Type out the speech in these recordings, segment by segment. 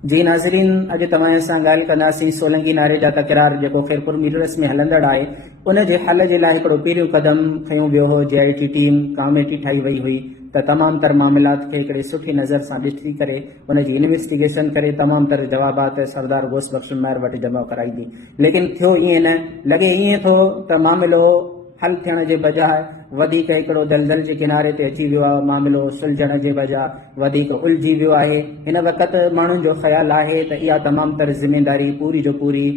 जी नाज़रीन, अॼु तव्हां सां ॻाल्हि कंदासीं सोलंगी नारे जा तकरार जेको खैरपुर मीररस में हलंदड़ आहे उन जे हल जे लाइ हिकिड़ो पहिरियों क़दम खयो वियो हो। JIT टीम कमेटी ठाही वई हुई त तमामु तर मामलात खे हिकिड़े सुठी नज़र सां ॾिसी करे उन जी इन्वेस्टिगेशन करे तमामु तर जवाबात सरदार घोष बख़्श मेयर वटि जमा कराईंदी, लेकिन थियो ईअं न। लॻे ईअं थो त मामिलो हल थियण जे बजाय वधीक हिकिड़ो दलदल जे किनारे ते अची वियो आहे। मामिलो सुलझण जे बजाय वधीक उलझी वियो आहे। हिन वक़्तु माण्हुनि जो ख़्यालु आहे त इहा तमामु तर ज़िमेदारी पूरी जो पूरी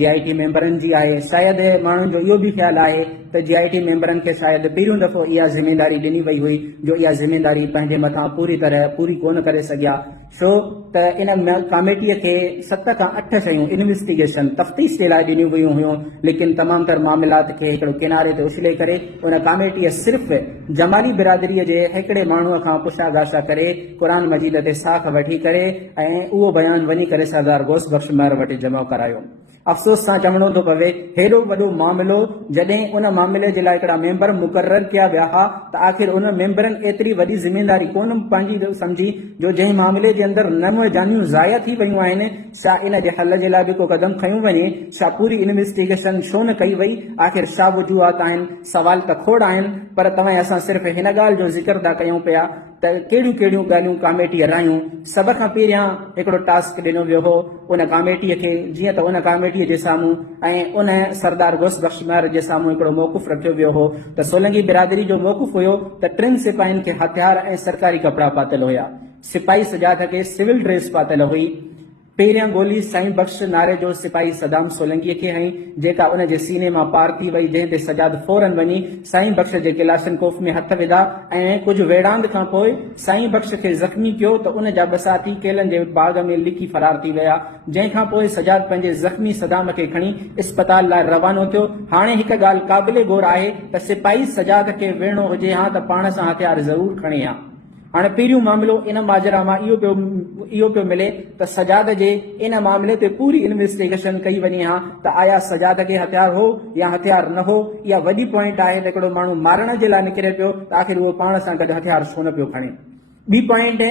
JIT मेंबरनि जी आहे। शायदि माण्हुनि जो इहो बि ख़्यालु आहे त JIT मेंबरनि खे शायदि पहिरियों दफ़ो इहा ज़िमेदारी ॾिनी वई हुई जो इहा ज़िमेदारी पंहिंजे मथां पूरी तरह पूरी कोन करे सघिया, छो त इन कमेटीअ खे 7 खां 8 शयूं इन्वेस्टिगेशन तफ़्तीश जे लाइ ॾिनियूं वयूं हुयूं, लेकिन तमामु तर मामलात खे हिकिड़ो किनारे ते उछले करे उन कमेटीअ सिर्फ़ जमाली बिरादरीअ जे हिकिड़े माण्हूअ खां पुछा करे क़ुरान मजीद ते साख वठी करे ऐं उहो बयानु वञी करे सरदार घोष बख़्श मेयर वटि जमा करायो। अफ़सोस सां चवणो थो पवे हेॾो वॾो मामिलो जॾहिं उन मामले जे लाइ हिकिड़ा मेंबर मुक़ररु कया विया हुआ त आख़िर उन मेंबरनि एतिरी वॾी ज़िमेदारी कोन पंहिंजी सम्झी जो जंहिं मामले जे अंदरि नव जानियूं ज़ाया थी वयूं आहिनि, छा इन जे हल जे लाइ बि को क़दम खयूं वञे? छा पूरी इन्वेस्टिगेशन छो न कई वई? आख़िर छा वजूहात आहिनि? सवाल त खोड़ आहिनि, पर तव्हां असां सिर्फ़ु हिन ॻाल्हि जो ज़िक्र था कयूं पिया त कहिड़ियूं कहिड़ियूं ॻाल्हियूं कमेटीअ रायूं। सभ खां पहिरियां हिकिड़ो टास्क ॾिनो वियो हो उन कमेटीअ खे, जीअं त उन कमेटीअ जे साम्हूं ऐं उन सरदार घोष बख़्श मेयर जे साम्हूं हिकिड़ो मौक़ुफ़ रखियो वियो हो त सोलंगी बिरादरी जो मौक़ुफ़ हुयो त 3 सिपाहियुनि खे हथियार ऐं सरकारी कपिड़ा पातल हुया। सिपाही सजाद खे सिविल ड्रेस पातल हुई। पहिरियां गोली साईं बख़्श नारे जो सिपाही सदाम सोलंकीअ खे हई, जेका उन जे सीने मां पार थी वई, जंहिं ते सजाद फौरन वञी साईं बख़्श जे किलाशनकोफ में हथ विधा ऐं कुझु वेड़ांद खां पोइ साईं बख़्श खे ज़ख़्मी कयो त उन जा 2 साथी केलनि जे बाग़ में लिकी फरार थी विया। जंहिंखां पोइ सजाद पंहिंजे ज़ख़्मी सदाम खे खणी इस्पताल लाइ रवानो थियो। हाणे हिकु ॻाल्हि क़ाबिले ग़ौर आहे त सिपाही सजाद खे वेड़णो हुजे हा त पाण सां हथियार ज़रूरु खणे हा। हाणे पहिरियों मामिलो इन माजरा मां इहो पियो मिले त सजाद जे इन मामले ते पूरी इन्वेस्टिगेशन कई वञे हा त आया सजाद खे हथियार हो या हथियार न हो। इहा वॾी पॉइंट आहे त हिकिड़ो माण्हू मारण जे लाइ निकिरे पियो त आख़िर उहो पाण सां गॾु हथियार छो न पियो खणे। ॿी पॉइंट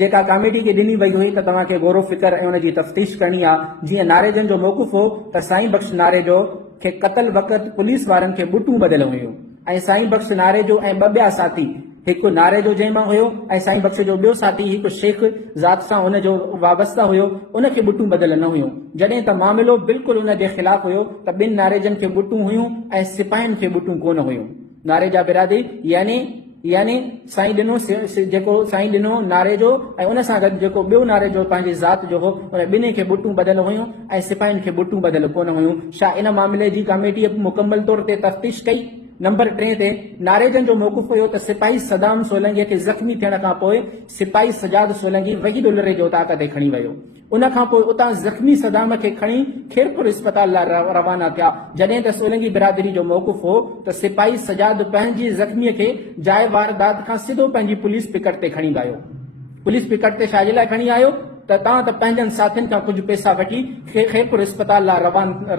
जेका कमेटी खे ॾिनी वई हुई त तव्हांखे गौर फिकर ऐं उनजी तफ़्तीश करणी आहे। जीअं नारेजन जो मौक़ुफ़ हो त साईं बख़्श नारे जो खे क़तल वक़्तु पुलिस वारनि खे बुटूं ॿधल हुयूं ऐं साईं बख़्श नारे जो ऐं 2 ॿिया साथी, हिकु नारे जो जंहिं मां हुयो ऐं साईं बख़्श जो ॿियो साथी हिकु शेख ज़ात सां हुन जो वाबस्ता हुयो, उनखे बुटूं ॿधल न हुयूं। जॾहिं त मामिलो बिल्कुलु उन जे ख़िलाफ़ हुयो त 2 नारेजनि खे बुटूं हुयूं ऐं सिपाहियुनि खे बुटूं कोन हुयूं। नारे जा बिरादरी यानी साईं ॾिनो नारे जो ऐं उन सां गॾु जेको ॿियो नारे जो पंहिंजी ज़ात जो हो उन ॿिन्ही खे बुटूं ॿधल हुयूं ऐं सिपाहियुनि खे बुटूं ॿधल कोन हुयूं। छा इन मामले जी कमेटीअ मुकमल तौर ते तफ़्तीश कई? नंबर 3 ते नारेजन जो मौक़ुफ़ हुयो त सिपाही सदाम सोलंकीअ खे ज़ख़्मी थियण खां पोइ सिपाही सजाद सोलंकी वहीद उलरे जो उताक ते खणी वियो। उन खां पोइ उतां ज़ख़्मी सदाम खे खणी खैरपुर इस्पताल लाइ रवाना थिया। जॾहिं त सोलंकी बिरादरी जो मौक़ुफ़ हो त सिपाही सजाद पंहिंजी ज़ख़्मीअ खे जाइ वारदात खां सिधो पंहिंजी पुलिस पिकट ते खणी वियो। पुलिस पिकट ते छा जे लाइ खणी आयो त तव्हां त पंहिंजनि साथियुनि खां कुझु पैसा वठी खैरपुर इस्पताल लाइ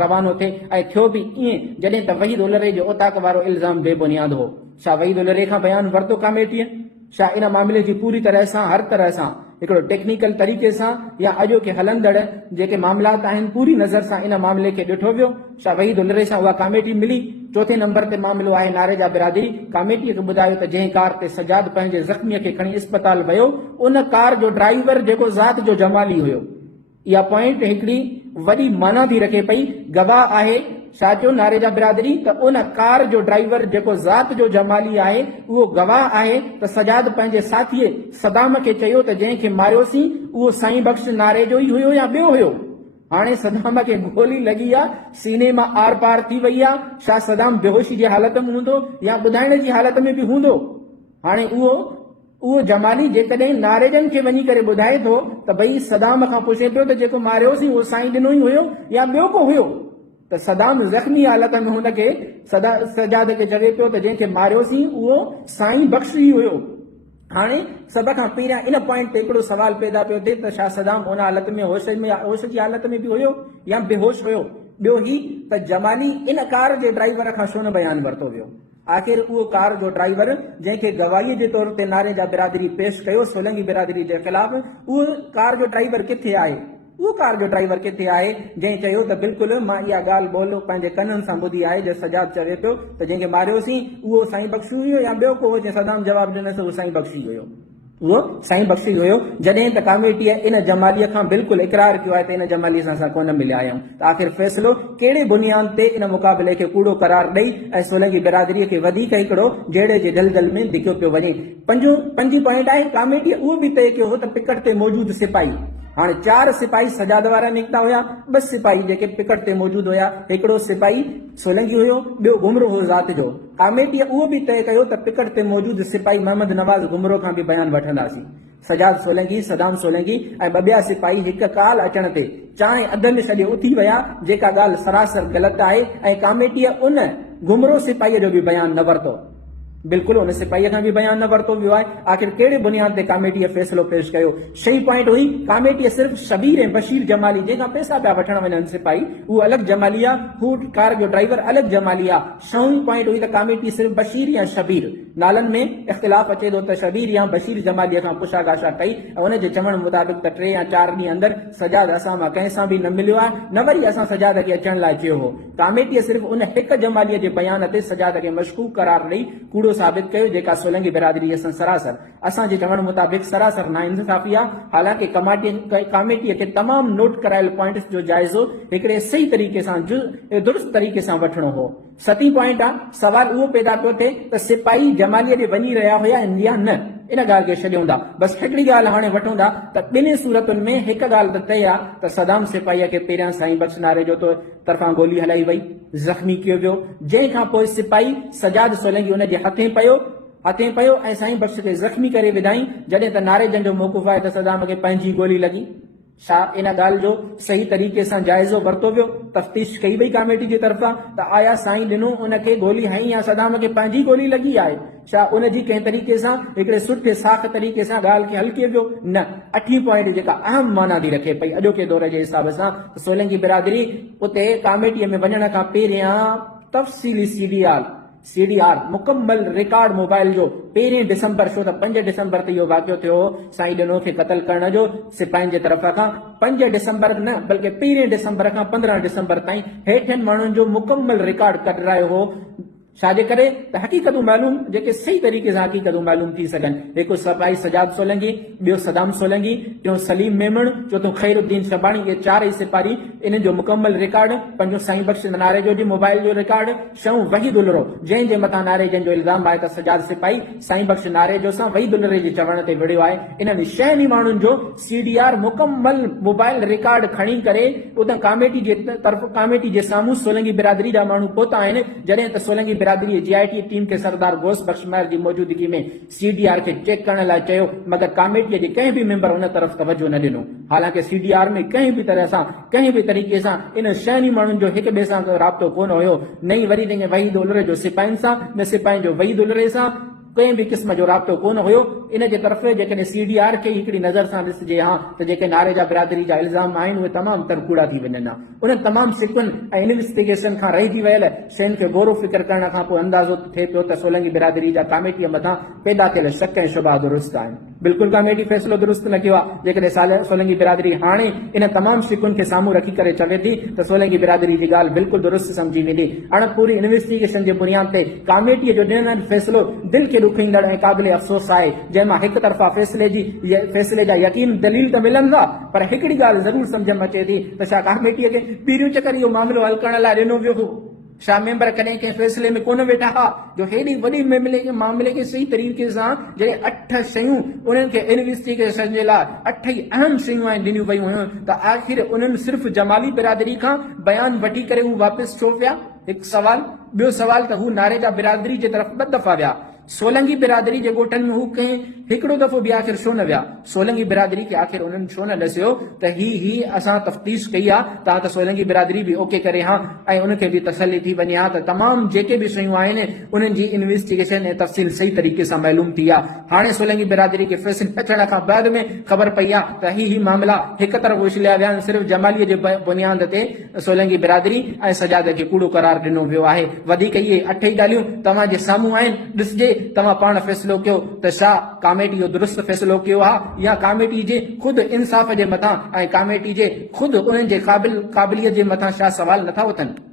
रवानो थिए ऐं थियो बि ईअं जॾहिं त वहीद उलरे जो उताक वारो इल्ज़ाम बेबुनियाद हो। छा वहीद उलरे खां बयानु वरितो कमेटीअ? छा इन मामले जी पूरी तरह सां हर तरह सां हिकिड़ो टेक्निकल तरीक़े सां या अॼोके हलंदड़ जेके मामलात आहिनि पूरी नज़र सां इन मामले खे ॾिठो वियो? छा वहीद उलरे सां उहा कमेटी मिली? 4थे नंबर ते मामिलो आहे नारे जा बिरादरी। कमेटीअ खे ॿुधायो त जंहिं कार ते सजाद पंहिंजे ज़ख़्मीअ खे खणी इस्पताल वियो उन कार जो ड्राइवर जेको ज़ात जो जमाली हुयो। इहा पॉइंट हिकिड़ी वॾी माना थी रखे पई। गवाह आहे छा चयो नारे जा बिरादरी त उन कार जो ड्राइवर जेको ज़ात जो जमाली आहे उहो गवाह आहे त सजाद पंहिंजे साथीअ सदाम खे चयो त जंहिंखे मारियोसीं उहो साईं बख़्श नारे जो ई हुयो या ॿियो हुयो। हाणे सदाम खे गोली लॻी आहे, सीने मां आर पार थी वई आहे। छा सदाम बेहोशी जी हालत में हूंदो या ॿुधाइण जी हालत में बि हूंदो? हाणे उहो जमाली जेकॾहिं नारेजन खे वञी करे ॿुधाए थो त भई सदाम खां पुछे पियो त जेको मारियोसीं उहो साईं ॾिनो ई हुयो या ॿियो को हुयो, त सदाम ज़ख़्मी हालत में हुनखे सजाद खे चवे पियो त जंहिंखे मारियोसीं उहो साईं बख़्श ई हुयो। हाणे सभ खां पहिरियां इन पॉइंट ते हिकिड़ो सवाल पैदा पियो थिए त छा सदाम उन हालत में होश जी हालत में बि हुयो या बेहोश हुयो? ॿियो ही त जमाली इन कार जे ड्राइवर खां छो न बयानु वरितो वियो? आख़िर उहो कार जो ड्राइवर जंहिंखे गवाहीअ जे तौर ते नारे जा बिरादरी पेश कयो सोलंकी बिरादरी जे ख़िलाफ़, उहो कार जो ड्राइवर किथे आहे? उहो कार जो ड्राइवर किथे आहे जंहिं चयो त बिल्कुलु मां इहा ॻाल्हि ॿोल पंहिंजे कननि सां ॿुधी आहे जो सजाद चवे पियो त जंहिंखे मारियोसीं उहो साईं बख़्शी हुयो या ॿियो को जंहिं सदाम जवाबु ॾिनसि उहो साईं बख़्शी हुयो। उहो साईं बख़्शी हुयो। जॾहिं त कमेटीअ इन जमालीअ खां बिल्कुलु इक़रार कयो आहे त इन जमालीअ सां असां कोन मिलिया आहियूं, त आख़िर फ़ैसिलो कहिड़े बुनियाद ते इन मुक़ाबले खे कूड़ो करार ॾेई ऐं सोलंकी बिरादरीअ खे वधीक हिकिड़ो जहिड़े जे दलदल में धिकियो पियो वञे। पंजी पॉइंट आहे, कमेटीअ उहो बि तइ कयो हो त पिकट ते मौजूदु सिपाही, हाणे 4 सिपाही सजाद वारा निकिता हुया, 2 सिपाही जेके पिकट ते मौजूदु हुया, हिकिड़ो सिपाही सोलंकी हुयो, ॿियो गुमरो हो ज़ात जो। कमेटीअ उहो बि तइ कयो त पिकट ते मौजूदु सिपाही मोहम्मद नवाज़ गुमरो खां बि बयानु वठंदासीं। सजाद सोलंकी, सदाम सोलंकी ऐं ॿिया सिपाही हिकु काल अचण ते चांहि अध में सॼे उथी विया, जेका ॻाल्हि सरासर ग़लति आहे ऐं कमेटीअ उन गुमरो सिपाहीअ जो बि बयानु न वरितो, बिल्कुलु उन सिपाहीअ खां बि बयानु न वरितो वियो आहे। आख़िर कहिड़े बुनियाद ते कमेटीअ फ़ैसिलो पेश कयो? 6 पॉइंट हुई, कमेटीअ सिर्फ़ शबीर ऐं बशीर जमाली जंहिंखां पैसा पिया वठण वञनि सिपाही, उहो अलॻि जमाली आहे, हू कार जो ड्राइवर अलॻि जमाली आहे। 6 पॉइंट हुई त कमेटी सिर्फ़ बशीर या शबीर, नालनि में इख़्तिलाफ़ अचे थो त शबीर या बशीर जमालीअ खां पुछागाछा कई ऐं उन जे चवण मुताबिक़ त 3 या 4 ॾींहं अंदरि सजाद असां मां कंहिं सां बि न मिलियो आहे, न वरी असां सजाद खे अचण लाइ चयो हो। कमेटीअ सिर्फ़ उन हिकु जमालीअ जे बयान ते सजाद खे मशकूक करार ॾेई कूड़ो साबित कयो, जेका सोलंकी बिरादरी सां सरासर असांजे चवण मुताबिक़ सरासर नाइंसाफ़ी आहे। हालांकि कमेटीअ खे तमामु नोट करायल पॉइंट्स जो जाइज़ो हिकिड़े सही तरीक़े सां दुरुस्त तरीक़े सां वठणो हो। 7 पॉइंट आहे, सवाल उहो पैदा पियो थिए त सिपाही जमालीअ ॾे वञी रहिया हुया या न, इन ॻाल्हि खे छॾियूं था। बसि हिकिड़ी ॻाल्हि हाणे वठूं था त ॿिन्ही सूरतुनि में हिकु ॻाल्हि त तय आहे त सदाम सिपाहीअ खे पहिरियां साईं बख़्श नारे जो तरफ़ां गोली हलाई वई, ज़ख़्मी कयो वियो, जंहिंखां पोइ सिपाही सजाद सोलंकी उन जे हथे पियो ऐं साईं बख़्श खे ज़ख़्मी करे विधाई। जॾहिं त नारे जंहिंजो मौक़ुफ़ आहे त सदाम खे पंहिंजी गोली लॻी। छा इन ॻाल्हि जो सही तरीक़े सां जाइज़ो वरितो वियो? तफ़्तीश कई वई कमेटी जे तरफ़ां त आया साईं ॾिनो उनखे गोली हई या सदाम खे पंहिंजी गोली लॻी आहे? छा उन जी कंहिं तरीक़े सां हिकिड़े सुठे साख़ तरीक़े सां ॻाल्हि खे हल कयो वियो? न। 8 पॉइंट जेका अहम माना थी रखे पई अॼोके दौर जे हिसाब सां, सोलंकी बिरादरी उते कमेटीअ में वञण खां पहिरियां तफ़सीली CDR मुकम्मल रिकॉर्ड मोबाइल जो 1 डिसंबर, छो त 5 डिसंबर ते इहो वाक़ियो थियो साईं ॾिनो खे क़तल करण जो सिपाहियुनि जे तरफ़ खां। 5 डिसंबर न बल्कि 1 डिसंबर खां 15 डिसंबर ताईं हेठिन माण्हुनि जो मुकम्मल रिकॉर्ड कढायो हो। छाजे करे त हक़ीक़तूं मालूम जेके सही तरीक़े सां हक़ीक़तूं मालूम थी सघनि। हिकु सिपाही सजाद सोलंकी, ॿियो सदाम सोलंकी, टियों सलीम मेमण, चौथों खैरुद्दीन शबाणी, ये 4 ई सिपाही इन जो मुकम्मल रिकॉर्ड। 5 साईं बख़्श नारे जो जी मोबाइल जो रिकॉर्ड। 6 वहीद उलरो जंहिंजे मथां नारे जंहिंजो इल्ज़ाम आहे त सजाद सिपाही साईं बख़्श नारे जो सां वहीद उलरे जे चवण ते विड़ियो आहे। इन्हनि 6 माण्हुनि जो CDR मुकम्मल मोबाइल रिकॉर्ड खणी करे उतां कमेटी जे साम्हूं सोलंकी बिरादरी जा माण्हू पहुता आहिनि। जॾहिं त सोलंकी बिरादरी GIT टीम के सरदार गोस बख्श महर की मौजूदगी में CDR के चेक करण लाइ चयो, मगर कमेटी के कंहिं भी मेंबर उन तरफ तवज्जो न ॾिनो। हालांकि CDR में कंहिं भी तरह सां कंहिं भी तरीक़े सां इन 6 माण्हुनि जो हिक ॿिए सां राब्तो कोन हुयो। नहीं वरी तंहिंखे वहीद उलरे जो सिपाहियुनि सां, न सिपाहियुनि जो वहीद उलरे सां कंहिं भी क़िस्म जो राब्तो कोन हुयो। इन जे तरफ़ जेकॾहिं CDR खे हिकिड़ी नज़र सां ॾिसिजे हा त जेके नारे जा बिरादरी जा इल्ज़ाम आहिनि उहे तमामु तरकूड़ा थी वञनि हा। उन तमामु सिकुनि ऐं इन्वेस्टिगेशन खां रहिजी वियल शयुनि खे गौर फ़िक्र करण खां पोइ अंदाज़ो थिए पियो त सोलंकी बिरादरी जा कमेटीअ मथां पैदा थियल शक ऐं शुबा दुरुस्त आहिनि। बिल्कुलु कमेटी फ़ैसिलो दुरुस्त न कयो आहे। जेकॾहिं सोलंकी बिरादरी हाणे इन तमामु शिकुनि खे साम्हूं रखी करे चवे थी त सोलंकी बिरादरी जी ॻाल्हि बिल्कुलु दुरुस्त सम्झी वेंदी। हाणे पूरी इन्वेस्टिगेशन जे बुनियाद ते कमेटीअ जो ॾिनल फ़ैसिलो दिलि खे ॾुखींदड़ ऐं क़ाबिल अफ़सोस आहे, जंहिंमां हिक तरफ़ा फ़ैसिले जा यकीन दलील त मिलनि था, पर हिकिड़ी ॻाल्हि ज़रूरु सम्झ में अचे थी त छा कमेटीअ खे ॿीहरियों चकर इहो मामिलो हल करण लाइ ॾिनो वियो हो? छा मेंबर कॾहिं कंहिं फ़ैसिले में कोन वेठा हा जो हेॾी वॾी मामले खे सही तरीक़े सां जॾहिं 8 शयूं उन्हनि खे इन्वेस्टिगेशन जे लाइ 8 ई अहम शयूं ॾिनियूं वयूं हुयूं त आख़िर उन्हनि सिर्फ़ जमाली बिरादरी खां बयान वठी करे हू वापसि छो विया? हिकु सवाल। ॿियो सवाल त हू नारे जा बिरादरी जे तरफ़ 2 दफ़ा विया। सोलंगी बिरादरी जे ॻोठनि में हू कंहिं हिकिड़ो दफ़ो बि आख़िर छो न विया? सोलंगी बिरादरी खे आख़िर उन्हनि छो न ॾसियो त ही असां तफ़्तीश कई आहे, तव्हां त सोलंगी बिरादरी बि ओके करे हा, ऐं उनखे बि तसली थी वञे हा त तमामु जेके बि शयूं आहिनि उन्हनि जी इन्वेस्टिगेशन ऐं तफ़सील सही तरीक़े सां मालूम थी आहे। हाणे सोलंगी बिरादरी खे फैसले अचण खां बाद में ख़बर पई आहे त ही मामला हिकु तरफ़ उछलिया विया आहिनि, सिर्फ़ु जमालीअ जे बुनियाद ते सोलंगी बिरादरी ऐं सजाद खे कूड़ो करार ॾिनो वियो आहे। वधीक इहे 8 ई ॻाल्हियूं तव्हांजे साम्हूं आहिनि, ॾिसजे तव्हां पाण फ़ैसिलो कयो त छा कमेटी इहो दुरुस्त फ़ैसिलो कयो आहे या कमेटी जे ख़ुदि इंसाफ़ जे मथां ऐं कमेटी जे ख़ुदि उन्हनि जे क़ाबिलियत जे मथां छा सवाल नथा उथनि।